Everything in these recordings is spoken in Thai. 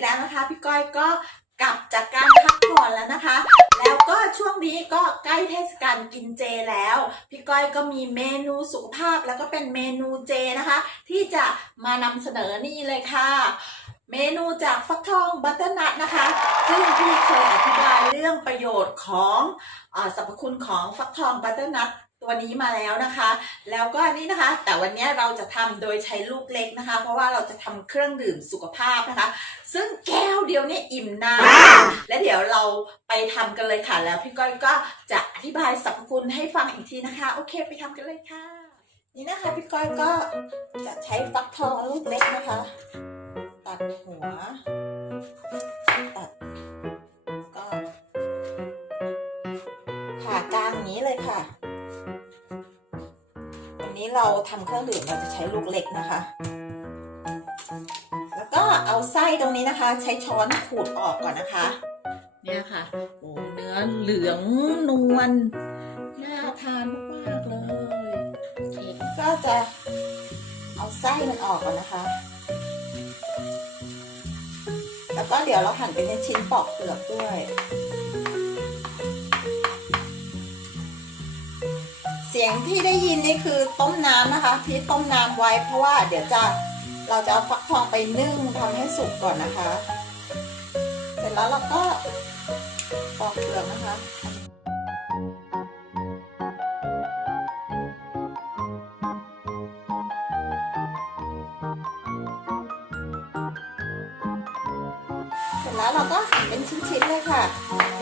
กแล้วนะคะ พี่ก้อยก็กลับจากการพักผ่อนแล้วนะคะ แล้วก็ช่วงนี้ก็ใกล้เทศกาลกินเจแล้ว พี่ก้อยก็มีเมนูสุขภาพแล้วก็เป็นเมนูเจนะคะ ที่จะมานำเสนอนี่เลยค่ะ เมนูจากฟักทองบัตเตอร์นัทนะคะ ซึ่งพี่เคยอธิบายเรื่องประโยชน์ของอาสรรพคุณของฟักทองบัตเตอร์นัท ตัวนี้มาแล้วนะคะ แล้วก็อันนี้นะคะ แต่วันนี้เราจะทำโดยใช้ลูกเล็กนะคะ เพราะว่าเราจะทำเครื่องดื่มสุขภาพนะคะ ซึ่งแก้วเดียวเนี่ยอิ่มนานและเดี๋ยวเราไปทำกันเลยค่ะ แล้วพี่ก้อยก็จะอธิบายสรรพคุณให้ฟังอีกทีนะคะ โอเคไปทำกันเลยค่ะ นี่นะคะพี่ก้อยก็จะใช้ฟักทองลูกเล็กนะคะ ตัดหัว ตัดก็ผ่ากลางอย่างนี้เลยค่ะวั นนี้เราทำเครื่องดื่มเราจะใช้ลูกเล็กนะคะ แล้วก็เอาไส้ตรงนี้นะคะ ใช้ช้อนขูดออกก่อนนะคะ เนี่ยค่ะโอ้เนื้อเหลืองนวลน่าทานมากๆเลยนี่ก็จะเอาไส้มันออกก่อนนะคะ แล้วก็เดี๋ยวเราหั่นเป็นชิ้นปอกเปลือกด้วย สียงที่ได้ยินนี่คือต้มน้ำนะคะที่ต้มน้ำไว้เพราะว่าเดี๋ยวจะเราจะเอาฟักทองไปนึ่งทำให้สุกก่อนนะคะ เสร็จแล้วเราก็ปอกเปลือกนะคะเสร็จแล้วเราก็หั่นเป็นชิ้นๆเลยค่ะ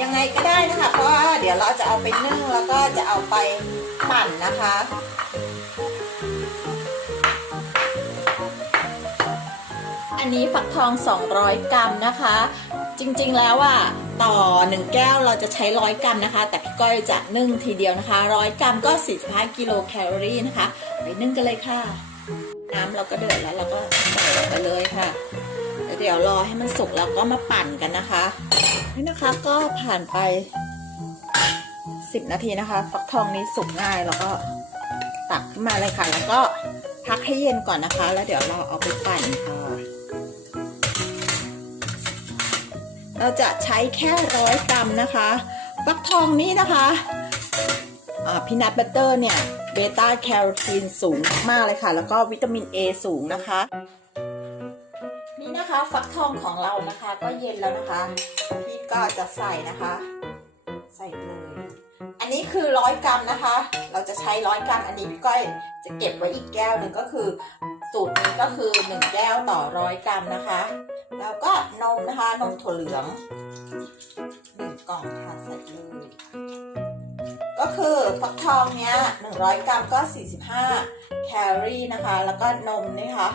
ยังไงก็ได้นะคะ เพราะว่าเดี๋ยวเราจะเอาไปนึ่งแล้วก็จะเอาไป ปั่นนะคะ อันนี้ฟักทอง 200 กรัมนะคะ จริงๆแล้วอะต่อ 1 แก้วเราจะใช้ 100 กรัมนะคะ แต่พี่ก้อยจะนึ่งทีเดียวนะคะ 100 กรัมก็ 45 กิโลแคลอรี่นะคะ ไปนึ่งกันเลยค่ะ น้ำเราก็เดือดแล้วเราก็ใส่ลงไปเลยค่ะเดี๋ยวรอให้มันสุกแล้วก็มาปั่นกันนะคะ นี่นะคะก็ผ่านไป 10 นาทีนะคะ ฟักทองนี้สุกง่ายแล้วก็ตักขึ้นมาเลยค่ะ แล้วก็พักให้เย็นก่อนนะคะ แล้วเดี๋ยวเราเอาไปปั่นค่ะเราจะใช้แค่ร้อยกรัมนะคะ ฟักทองนี้นะคะพีนัทบัตเตอร์เนี่ยเบต้าแคโรทีนสูงมากเลยค่ะ แล้วก็วิตามิน A สูงนะคะ นี่นะคะฟักทองของเรานะคะ ก็เย็นแล้วนะคะ พี่ก็จะใส่นะคะ ใส่เลย นนี้คือร้อยกรัมนะคะ เราจะใช้ร้อยกรัม อันนี้พี่ก้อยจะเก็บไว้อีกแก้วหนึ่งก็คือ สูตรนี้ก็คือหนึ่งแก้วต่อร้อยกรัมนะคะ แล้วก็นมนะคะนมถั่วเหลืองหนึ่งกล่องค่ะใส่เลยก็คือฟักทองเนี้ย100กรัมก็45แคลอรี่นะคะ แล้วก็นมนี่ค่ะ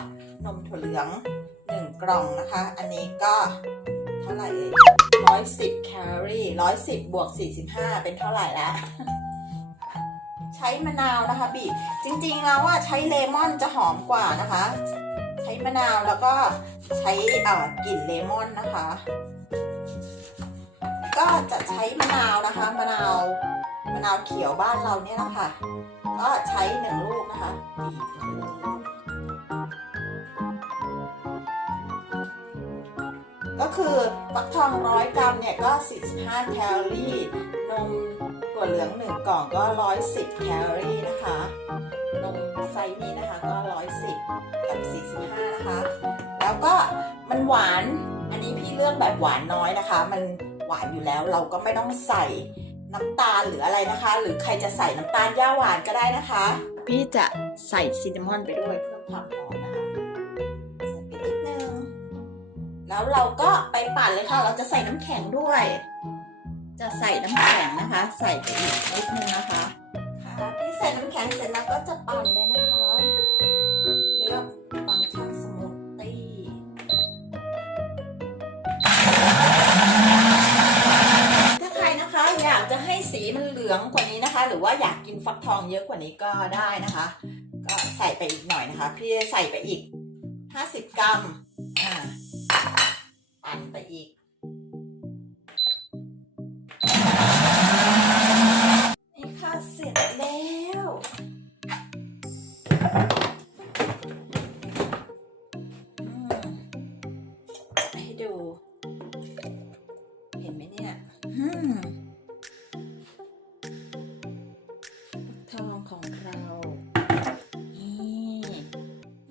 นมถั่วเหลือง1กล่องนะคะ อันนี้ก็ เท่าไหร่เอ่ย110แคลอรี่110บวก45เป็นเท่าไหร่แล้วใช้มะนาวนะคะบีบจริงๆแล้วว่าใช้เลมอนจะหอมกว่านะคะ ใช้มะนาวแล้วก็ใช้อ่ากลิ่นเลมอนนะคะ ก็จะใช้มะนาวนะคะมะนาวมะนาวเขียวบ้านเราเนี่ยนะคะก็ใช้หนึ่งลูกนะคะบีบเลย คือฟักทองร้อยกรัมเนี่ยก็ 45 แคลอรี่ นมถั่วเหลืองหนึ่งกล่องก็ 110 แคลอรี่นะคะ นมไซส์นี้นะคะก็ 110 กับ 45 นะคะ แล้วก็มันหวาน อันนี้พี่เลือกแบบหวานน้อยนะคะ มันหวานอยู่แล้วเราก็ไม่ต้องใส่น้ำตาลหรืออะไรนะคะ หรือใครจะใส่น้ำตาลย่าหวานก็ได้นะคะ พี่จะใส่ซินนามอนไปด้วยเพื่อความหอม แล้วเราก็ไปปั่นเลยค่ะ เราจะใส่น้ำแข็งด้วย จะใส่น้ำแข็งนะคะ ใส่ไปอีกนิดนึงนะคะค่ะที่ใส่น้ำแข็งเสร็จแล้วก็จะปั่นเลยนะคะเลือกฟังก์ชันสมูทตี้ถ้าใครนะคะอยากจะให้สีมันเหลืองกว่านี้นะคะ หรือว่าอยากกินฟักทองเยอะกว่านี้ก็ได้นะคะ ก็ใส่ไปอีกหน่อยนะคะ พี่ใส่ไปอีก 50 กรัมอ่า ปั่นไปอีกนี่ค่ะเสร็จแล้วอืมให้ดู เห็นไหมเนี่ยอืมทองของเรานี่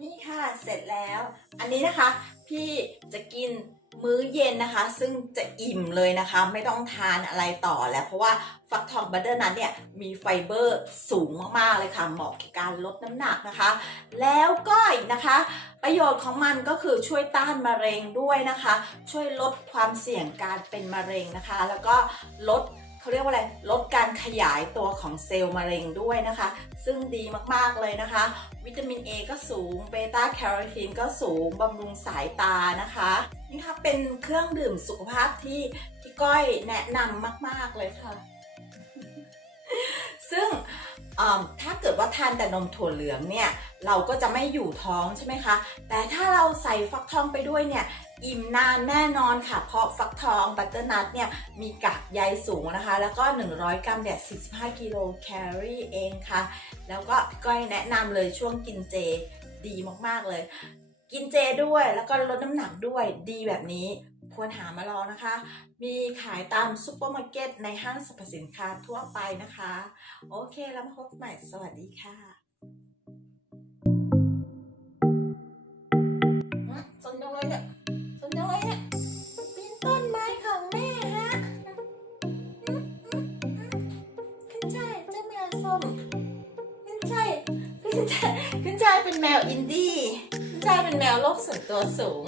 นี่ค่ะเสร็จแล้ว อันนี้นะคะ พี่จะกิน มื้อเย็นนะคะ ซึ่งจะอิ่มเลยนะคะ ไม่ต้องทานอะไรต่อแล้วเพราะว่าฟักทองบัตเตอร์นั้นเนี่ยมีไฟเบอร์สูงมากๆเลยค่ะเหมาะกับการลดน้ำหนักนะคะ แล้วก็อีกนะคะ ประโยชน์ของมันก็คือช่วยต้านมะเร็งด้วยนะคะ ช่วยลดความเสี่ยงการเป็นมะเร็งนะคะ แล้วก็ลดเขาเรียกว่าอะไรลดการขยายตัวของเซลล์มะเร็งด้วยนะคะ ซึ่งดีมากๆเลยนะคะ วิตามิน A ก็สูงเบต้าแคโรทีนก็สูงบำรุงสายตานะคะนี่ค่ะ เป็นเครื่องดื่มสุขภาพที่พี่ก้อยแนะนำมาก ๆ เลยค่ะ ซึ่งถ้าเกิดว่าทานแต่นมถั่วเหลืองเนี่ย เราก็จะไม่อยู่ท้องใช่ไหมคะ แต่ถ้าเราใส่ฟักทองไปด้วยเนี่ย อิ่มนานแน่นอนค่ะ เพราะฟักทองบัตเตอร์นัทเนี่ย มีกากใยสูงนะคะ แล้วก็ 100 กรัมเนี่ย 45 กิโลแคลอรี่เองค่ะ แล้วก็ก้อยแนะนำเลยช่วงกินเจดีมาก ๆ เลย กินเจด้วยแล้วก็ลดน้ำหนักด้วยดีแบบนี้ควรหามาลองนะคะ มีขายตามซุปเปอร์มาร์เก็ตในห้างสรรพสินค้าทั่วไปนะคะ โอเคแล้วมาพบใหม่สวัสดีค่ะฮะสนจังเลยเนี่ยสนจังเลยเนี่ยปีนต้นไม้ของแม่ฮะขึ้นใช่เจ้าแมวส้มขึ้นใช่ขึ้นใช่ขึ้นใช่เป็นแมวอินดี้ ขึ้นใช่เป็นแมวโลกส่วนตัวสูง